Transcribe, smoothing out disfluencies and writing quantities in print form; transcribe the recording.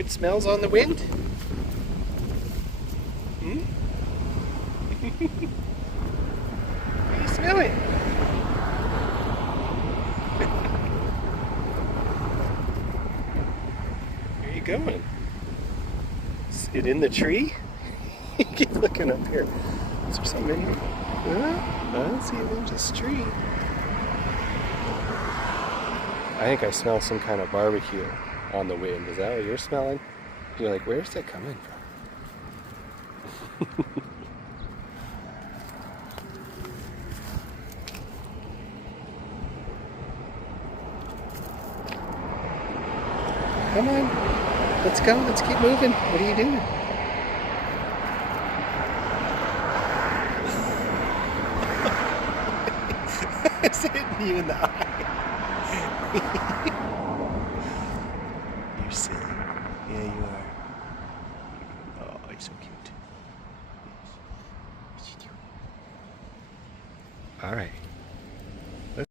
Good smells on the wind? Hmm? What are you smelling? Where are you going? Is it in the tree? You keep looking up here. Is there something in here? I don't see it in this tree. I think I smell some kind of barbecue on the wind. Is that what you're smelling? You're like, where's that coming from? Come on, let's go, let's keep moving. What are you doing? It's hitting you in the eye. You're silly. Yeah, you are. Oh, you're so cute. All right.